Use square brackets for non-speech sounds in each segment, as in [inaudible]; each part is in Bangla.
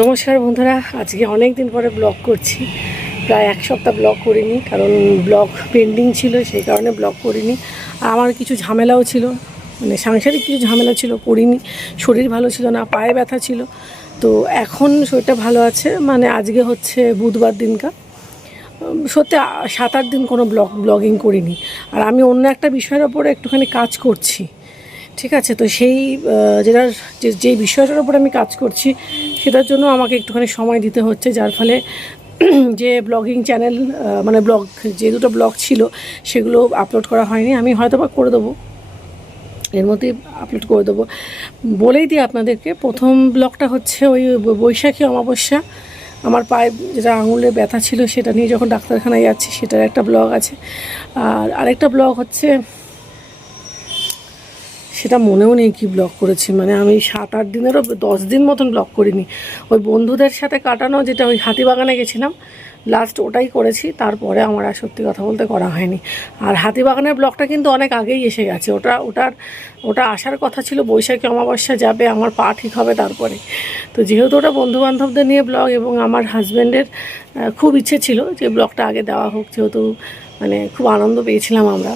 নমস্কার বন্ধুরা, আজকে অনেক দিন পরে ব্লগ করছি। প্রায় এক সপ্তাহ ব্লগ করিনি, কারণ ব্লগ পেন্ডিং ছিল, সেই কারণে ব্লগ করিনি। আমার কিছু ঝামেলাও ছিল মানে সাংসারিক কিছু ঝামেলা ছিল, করিনি। শরীর ভালো ছিল না, পায়ে ব্যথা ছিল। তো এখন শরীরটা ভালো আছে মানে আজকে হচ্ছে বুধবার দিনকা সত্যি সাত আট দিন কোনো ব্লগ ব্লগিং করিনি। আর আমি অন্য একটা বিষয়ের ওপরে একটুখানি কাজ করছি। ঠিক আছে, তো সেই যেটার, যে বিষয়টার উপর আমি কাজ করছি, সেটার জন্য আমাকে একটুখানি সময় দিতে হচ্ছে, যার ফলে [clears throat] যে ব্লগিং চ্যানেল মানে ব্লগ, যে দুটো ব্লগ ছিল, সেগুলো আপলোড করা হয়নি। আমি হয়তো বা করে দেবো, এর মধ্যেই আপলোড করে দেবো। বলেই দিই আপনাদেরকে, প্রথম ব্লগটা হচ্ছে ওই বৈশাখী অমাবস্যা। আমার পায়ে যেটা আঙুলে ব্যথা ছিল, সেটা নিয়ে যখন ডাক্তারখানায় যাচ্ছি, সেটার একটা ব্লগ আছে। আর আরেকটা ব্লগ হচ্ছে সেটা মনেও নেই কি ব্লগ করেছি। মানে আমি সাত, আট দিনেরও দশ দিন মতন ব্লগ করিনি। ওই বন্ধুদের সাথে কাটানো যেটা ওই হাতিবাগানে গেছিলাম লাস্ট ওটাই করেছি। তারপরে আমার আর সত্যি কথা বলতে করা হয়নি। আর হাতিবাগানের ব্লগটা কিন্তু অনেক আগেই এসে গেছে। ওটা, ওটার, ওটা আসার কথা ছিল, বৈশাখী অমাবস্যা যাবে, আমার পা ঠিক হবে তারপরে। তো যেহেতু ওটা বন্ধুবান্ধবদের নিয়ে ব্লগ এবং আমার হাজব্যান্ডের খুব ইচ্ছে ছিল যে ব্লগটা আগে দেওয়া হোক, যেহেতু মানে খুব আনন্দ পেয়েছিলাম আমরা।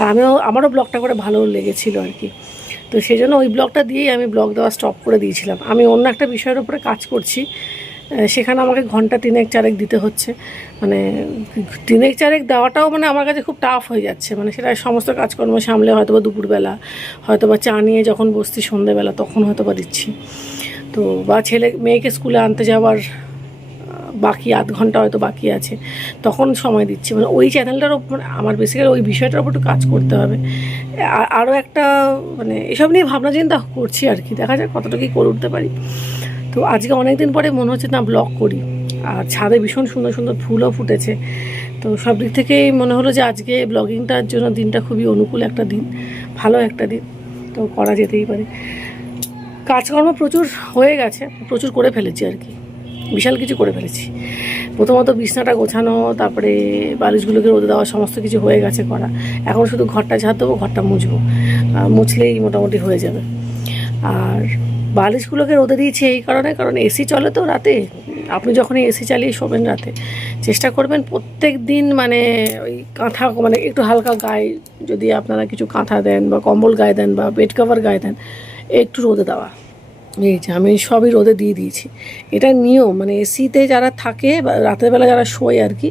আর আমিও, আমারও ব্লগটা করে ভালো লেগেছিল আর কি। তো সেই জন্য ওই ব্লগটা দিয়েই আমি ব্লগ দেওয়া স্টপ করে দিয়েছিলাম। আমি অন্য একটা বিষয়ের উপরে কাজ করছি। সেখানে আমাকে ঘণ্টা তিনেক চারেক দিতে হচ্ছে। মানে তিনেক চারেক দেওয়াটাও মানে আমার কাছে খুব টাফ হয়ে যাচ্ছে। মানে সেটা সমস্ত কাজকর্ম সামলে হয়তো বা দুপুরবেলা হয়তো বা চা নিয়ে যখন বসছি সন্ধেবেলা, তখন হয়তো বা দিচ্ছি। তো বা ছেলে, মেয়েকে স্কুলে আনতে যাওয়ার বাকি আধ ঘণ্টা হয়তো বাকি আছে, তখন সময় দিচ্ছি। মানে ওই চ্যানেলটার ওপর আমার বেসিক্যালি ওই বিষয়টার উপর একটু কাজ করতে হবে। আরও একটা মানে এসব নিয়ে ভাবনা চিন্তা করছি আর কি, দেখা যাক কতটা করে উঠতে পারি। তো আজকে অনেক দিন পরে মনে হচ্ছে না ব্লগ করি। আর ছাদে ভীষণ সুন্দর সুন্দর ফুলও ফুটেছে। তো সব দিক থেকেই মনে হলো যে আজকে ব্লগিংটার জন্য দিনটা খুবই অনুকূল একটা দিন, ভালো একটা দিন। তো করা যেতেই পারে। কাজকর্ম প্রচুর হয়ে গেছে, প্রচুর করে ফেলেছি আর কি। বিশাল কিছু করে ফেলেছি। প্রথমত বিছনাটা গোছানো, তারপরে বালিশগুলোকে রোদে দেওয়া, সমস্ত কিছু হয়ে গেছে করা। এখন শুধু ঘরটা ঝাড় দেবো, ঘরটা মুছবো। মুছলেই মোটামুটি হয়ে যাবে। আর বালিশগুলোকে রোদে দিয়েছি এই কারণে, কারণ এসি চলে তো রাতে। আপনি যখন এসি চালিয়ে শোবেন রাতে। চেষ্টা করবেন প্রত্যেক দিন মানে ওই কাঁথা মানে একটু হালকা গায়ে যদি আপনারা কিছু কাঁথা দেন বা কম্বল গায়ে দেন বা বেড কভার গায়ে দেন, একটু রোদে দেওয়া। এই যে আমি সবই রোদে দিয়ে দিয়েছি। এটা নিয়ম মানে এসিতে যারা থাকে বা রাতের বেলা যারা শোয় আর কি,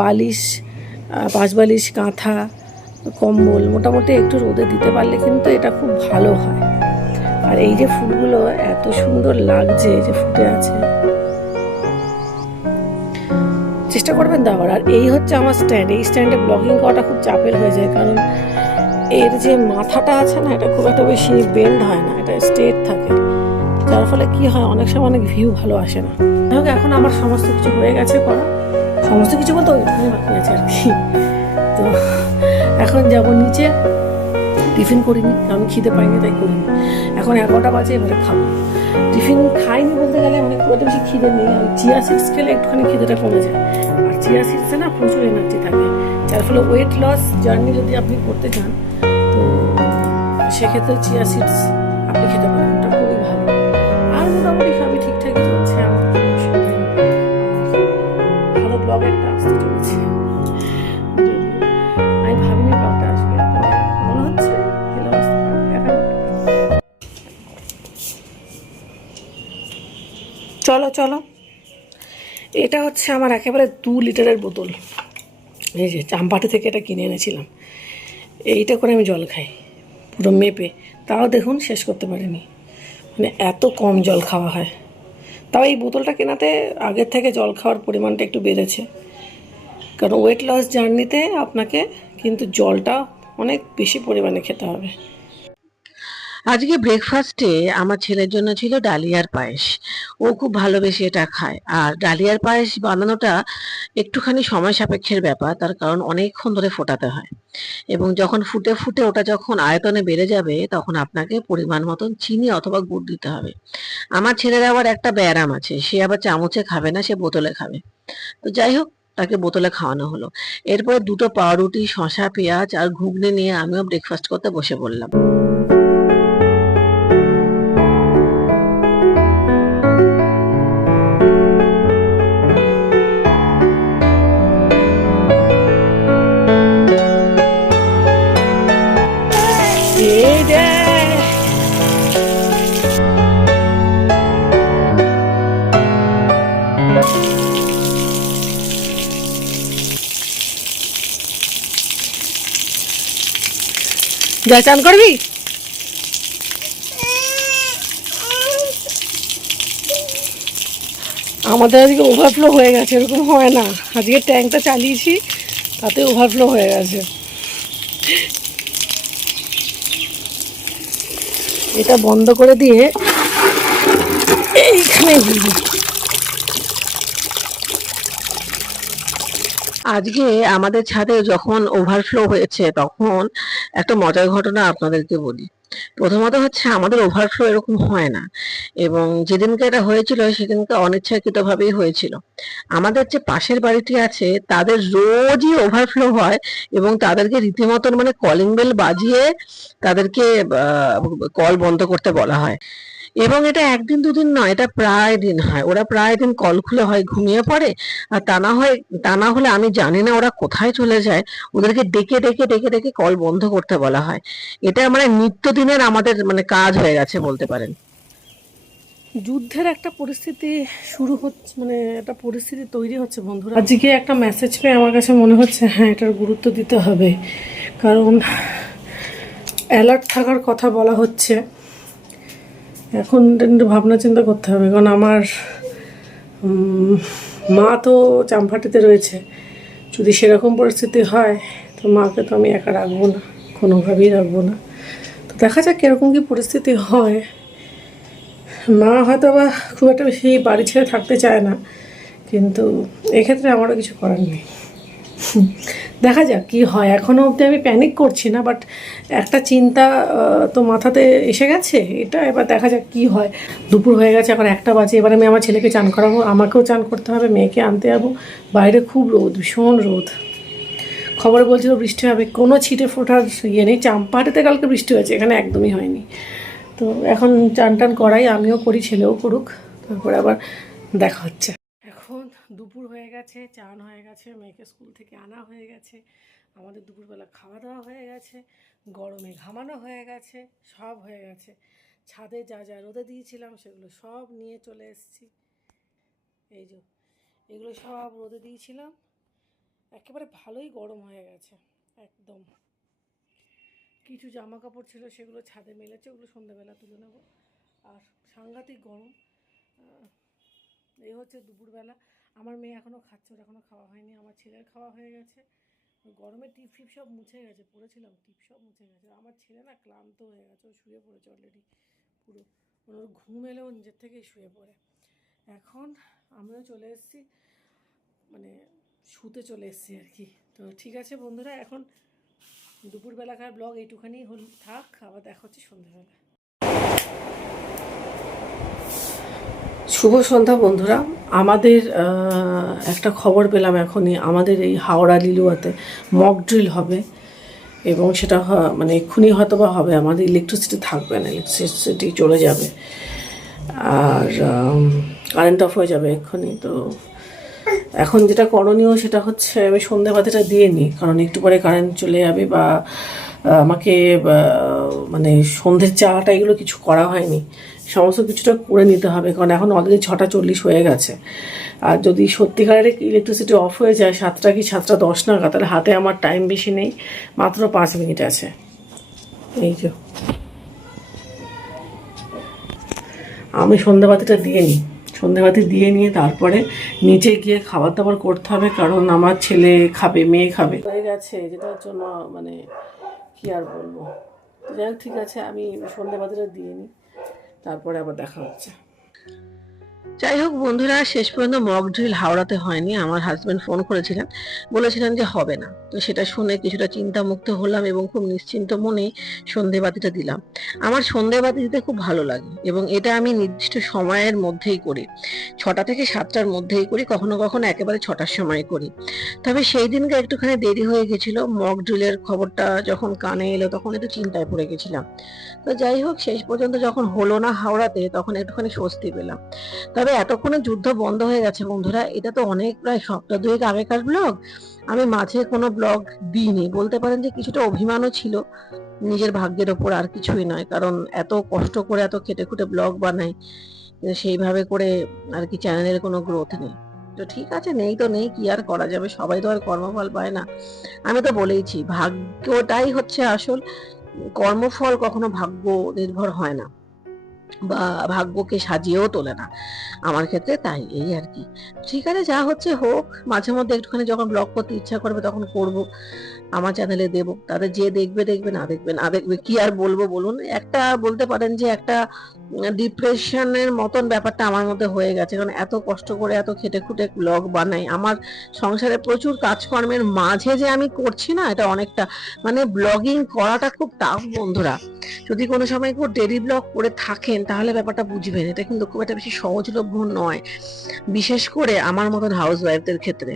বালিশ পাঁচ বালিশ, কাঁথা, কম্বল মোটামুটি একটু রোদে দিতে পারলে কিন্তু এটা খুব ভালো হয়। আর এই যে ফুলগুলো এত সুন্দর লাগছে, এই যে ফুটে আছে। চেষ্টা করবেন দেওয়ার আর এই হচ্ছে আমার স্ট্যান্ড এই স্ট্যান্ডে ব্লগিং করাটা খুব চাপের হয়ে যায়, কারণ এর যে মাথাটা আছে না, এটা খুব একটা বেশি বেন্ড হয় না, এটা স্ট্রেট থাকে। যার ফলে কি হয়, অনেক সময় অনেক ভিউ ভালো আসে না। যাই এখন আমার সমস্ত কিছু হয়ে গেছে করা সমস্ত কিছু বলতে ওইখানে বাকি আছে আর কি। তো এখন যাব নিচে। টিফিন করিনি কারণ খিদে পাইনি, তাই করিনি। এখন এগারোটা বাজে, এবারে খাব। টিফিন খাইনি বলতে গেলে মানে খুব একটা বেশি খিদে নেই। আর চিয়া সিডস খেলে একটুখানি খিদেটা কমে যায়। আর চিয়া সিডসে না প্রচুর এনার্জি থাকে। যার ফলে ওয়েট লস জার্নি যদি আপনি করতে চান, তো সেক্ষেত্রে চিয়া সিডস আপনি খেতে পারেন। মোটামুটি সবই ঠিকঠাকই চলছে, আমার ভালো ব্লগ একটা আসতে চলেছে। আমি ভাবিনি ব্লগটা আসবে মনে হচ্ছে। চলো চলো। এটা হচ্ছে আমার একেবারে দু লিটারের বোতল। এই যে চাম্পাটি থেকে এটা কিনে এনেছিলাম। এইটা করে আমি জল খাই, পুরো মেপে। তাও দেখুন, শেষ করতে পারিনি। মানে এত কম জল খাওয়া হয়। তাও এই বোতলটা কেনাতে আগের থেকে জল খাওয়ার পরিমাণটা একটু বেড়েছে। কারণ ওয়েট লস জার্নিতে আপনাকে কিন্তু জলটা অনেক বেশি পরিমাণে খেতে হবে। আজকে ব্রেকফাস্টে আমার ছেলের জন্য ছিল ডালিয়ার পায়েস। ও খুব ভালোবেসে এটা খায়। আর ডালিয়ার পায়েস বানানোটা একটুখানি সময় সাপেক্ষের ব্যাপার, তার কারণ অনেকক্ষণ ধরে ফোটাতে হয়। এবং যখন ফুটে ফুটে ওটা যখন আয়তনে বেড়ে যাবে, তখন আপনাকে পরিমাণ মতন চিনি অথবা গুড় দিতে হবে। আমার ছেলের আবার একটা ব্যায়াম আছে, সে আবার চামচে খাবে না, সে বোতলে খাবে। তো যাই হোক, তাকে বোতলে খাওয়ানো হলো। এরপর দুটো পাউরুটি শশা পেঁয়াজ আর ঘুগনি নিয়ে আমিও ব্রেকফাস্ট করতে বসে পড়লাম। যা চান করবি? আমাদের আজকে ওভারফ্লো হয়ে গেছে, এরকম হয় না। আজকে ট্যাঙ্কটা চালিয়েছি, তাতে ওভারফ্লো হয়ে গেছে। এটা বন্ধ করে দিয়ে এইখানে আজকে আমাদের ছাদে যখন ওভারফ্লো হয়েছে, তখন একটা মজার ঘটনা আপনাদেরকে বলি। প্রথমত হচ্ছে আমাদের ওভারফ্লো এরকম হয় না এবং যেদিনকে এটা হয়েছিল, সেদিনকে অনিচ্ছাকৃতভাবেই হয়েছিল। আমাদের যে পাশের বাড়িটি আছে, তাদের রোজই ওভারফ্লো হয় এবং তাদেরকে রীতিমতন মানে কলিং বেল বাজিয়ে তাদেরকে কল বন্ধ করতে বলা হয়। এবং এটা একদিন দুদিন নয় এটা প্রায় দিন হয়। ওরা প্রায় দিন কল খুলে হয় ঘুমিয়ে পড়ে। আর তা না হয় তা না হলে আমি জানি না ওরা কোথায় চলে যায়। ওদেরকে ডেকে ডেকে ডেকে ডেকে কল বন্ধ করতে বলা হয়। এটা মানে নিত্যদিনের আমাদের মানে কাজ হয়ে গেছে বলতে পারেন। যুদ্ধের একটা পরিস্থিতি শুরু হচ্ছে মানে একটা পরিস্থিতি তৈরি হচ্ছে বন্ধুরা। আজকে একটা মেসেজ পেয়ে আমার কাছে মনে হচ্ছে হ্যাঁ এটার গুরুত্ব দিতে হবে। কারণ অ্যালার্ট থাকার কথা বলা হচ্ছে। এখন একটু ভাবনা চিন্তা করতে হবে, কারণ আমার মা তো চাম্পাটিতে রয়েছে। যদি সেরকম পরিস্থিতি হয়, তো মাকে তো আমি একা রাখব না, কোনোভাবেই রাখব না। তো দেখা যাক কীরকম কী পরিস্থিতি হয়। মা হয়তো বা খুব একটা বেশি বাড়ি ছেড়ে থাকতে চায় না, কিন্তু এক্ষেত্রে আমারও কিছু করার নেই। দেখা যাক কি হয়। এখনও অবধি আমি প্যানিক করছি না বাট একটা চিন্তা তো মাথাতে এসে গেছে, এটা এবার দেখা যাক কি হয়। দুপুর হয়ে গেছে, এখন একটা বাজে, এবার আমি আমার ছেলেকে চান করাবো, আমাকেও চান করতে হবে, মেয়েকে আনতে যাব। বাইরে খুব রোদ, ভীষণ রোদ। খবরে বলছিল বৃষ্টি হবে, কোনো ছিটে ফোটার ইয়ে নেই, চাম্পাহাটিতে কালকে বৃষ্টি হয়েছে, এখানে একদমই হয়নি। তো এখন চান টান করাই, আমিও করি, ছেলেও করুক, তারপরে আবার দেখা হচ্ছে। দুপুর হয়ে গেছে, চান হয়ে গেছে, মেয়েকে স্কুল থেকে আনা হয়ে গেছে, আমাদের দুপুরবেলা খাওয়া দাওয়া হয়ে গেছে, গরমে ঘামানো হয়ে গেছে, সব হয়ে গেছে। ছাদে যা যা রোদে দিয়েছিলাম সেগুলো সব নিয়ে চলে এসেছি। এই যে, এগুলো সব রোদে দিয়েছিলাম। একেবারে ভালোই গরম হয়ে গেছে, একদম। কিছু জামা কাপড় ছিল সেগুলো ছাদে মেলেছে, ওগুলো সন্ধ্যাবেলা তুলে নেব। আর সাংঘাতিক গরম এই হচ্ছে দুপুরবেলা। আমার মেয়ে এখনও খাচ্ছে, ওর এখনও খাওয়া হয়নি, আমার ছেলের খাওয়া হয়ে গেছে। গরমে টিপ ফিপ সব মুছে গেছে, পড়েছিলাম, টিপ সব মুছে গেছে। আমার ছেলে না ক্লান্ত হয়ে গেছে, ও শুয়ে পড়েছে অলরেডি পুরো। মানে ওর ঘুম এলেও নিজের থেকেই শুয়ে পড়ে। এখন আমিও চলে এসেছি মানে শুতে চলে এসেছি আর কি। তো ঠিক আছে বন্ধুরা, এখন দুপুরবেলাকার ব্লগ এইটুখানি হল, থাক, আবার দেখা হচ্ছে সন্ধ্যাবেলা। শুভ সন্ধ্যা, বন্ধুরা। আমাদের একটা খবর পেলাম এখনই। আমাদের এই হাওড়া লিলুয়াতে মক ড্রিল হবে এবং সেটা মানে এক্ষুনি হয়তো বা হবে। আমাদের ইলেকট্রিসিটি থাকবে না ইলেকট্রিসিটি চলে যাবে। আর কারেন্ট অফ হয়ে যাবে এক্ষুনি। তো এখন যেটা করণীয় সেটা হচ্ছে আমি সন্ধেবাতিটা দিয়ে নিই। কারণ একটু পরে কারেন্ট চলে যাবে বা আমাকে মানে সন্ধ্যের চাটা এগুলো কিছু করা হয়নি। সমস্ত কিছুটা করে নিতে হবে, কারণ এখন অলরেডি ছটা চল্লিশ হয়ে গেছে। আর যদি সত্যিকারের ইলেকট্রিসিটি অফ হয়ে যায়, সাতটা কি সাতটা দশ নাগাদ, তাহলে হাতে আমার টাইম বেশি নেই, মাত্র পাঁচ মিনিট আছে। এই যে। আমি সন্ধ্যাবাতিটা দিয়ে নিই। সন্ধ্যাবাতি দিয়ে নিয়ে তারপরে নিচে গিয়ে খাবার দাবার করতে হবে, কারণ আমার ছেলে খাবে, মেয়ে খাবে। হয়ে গেছে, যেটার জন্য মানে কি আর বলব? যাই ঠিক আছে, আমি সন্ধ্যাবাতিটা দিয়ে নিই। তারপরে আবার দেখা হচ্ছে। যাই হোক, বন্ধুরা, শেষ পর্যন্ত মক ড্রিল হাওড়াতে হয়নি। আমার হাজবেন্ড ফোন করেছিলেন। বলেছিলেন যে হবে না। তো সেটা শুনে কিছুটা চিন্তামুক্ত হলাম এবং খুব নিশ্চিন্ত মনে সন্ধেবাতিটা দিলাম। আমার সন্ধেবাতি দিতে খুব ভালো লাগে এবং এটা আমি নির্দিষ্ট সময়ের মধ্যেই করি। ছটা থেকে সাতটার মধ্যেই করি, কখনো কখনো একেবারে ছটার সময় করি। তবে সেই দিনকে একটুখানি দেরি হয়ে গেছিল। মক ড্রিলের খবরটা যখন কানে এলো, তখন একটু চিন্তায় পড়ে গেছিলাম। তো যাই হোক, শেষ পর্যন্ত যখন হলো না হাওড়াতে, তখন একটুখানি স্বস্তি পেলাম। তবে এতক্ষণে যুদ্ধ বন্ধ হয়ে গেছে, বন্ধুরা। এটা তো অনেক, প্রায় সপ্তাহ দুয়েক আগেকার ব্লগ। আমি মাঝে কোনো ব্লগ দিইনি। বলতে পারেন যে কিছুটা অভিমানও ছিল নিজের ভাগ্যের ওপর, আর কিছুই নয়। কারণ এত কষ্ট করে, এত খেটে খুঁটে ব্লগ বানাই সেইভাবে করে আর কি চ্যানেলের কোনো গ্রোথ নেই। তো ঠিক আছে, নেই তো নেই, কি আর করা যাবে? সবাই তো আর কর্মফল পায় না। আমি তো বলেইছি, ভাগ্যটাই হচ্ছে আসল। কর্মফল কখনো ভাগ্য নির্ভর হয় না। ভাগ্যকে সাজিয়েও তোলে না। আমার ক্ষেত্রে তাই, এই আর কি। ঠিক আছে, যা হচ্ছে হোক, মাঝে মধ্যে একটুখানি যখন ব্লগ করতে ইচ্ছা করবে তখন করব। আমার চ্যানেলে দেব। তাদের যে দেখবে দেখবে, না দেখবে না দেখবে, কি আর বলব বলুন? একটা বলতে পারেন যে একটা ডিপ্রেশনের মতন ব্যাপারটা আমার মধ্যে হয়ে গেছে। কারণ এত কষ্ট করে এত খেটে খুটে ব্লগ বানাই। আমার সংসারে প্রচুর কাজকর্মের মাঝে যে আমি করছি না, এটা অনেকটা মানে ব্লগিং করাটা খুব টাফ বন্ধুরা। যদি কোনো সময় কেউ ডেলি ব্লগ করে থাকেন তাহলে ব্যাপারটা বুঝবেন, এটা কিন্তু খুব একটা বেশি সহজলভ্য নয়, বিশেষ করে আমার মতন হাউস ওয়াইফদের ক্ষেত্রে।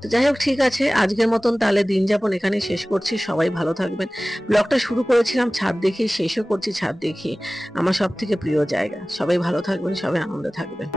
তো যাই হোক, ঠিক আছে, আজকের মতন তাহলে দিন যাপন এখানেই শেষ করছি, সবাই ভালো থাকবেন। ব্লগটা শুরু করেছিলাম ছাদ দেখিয়ে, শেষও করছি ছাদ দেখিয়ে, আমার সব থেকে প্রিয় জায়গা। সবাই ভালো থাকবেন, সবাই আনন্দে থাকবেন।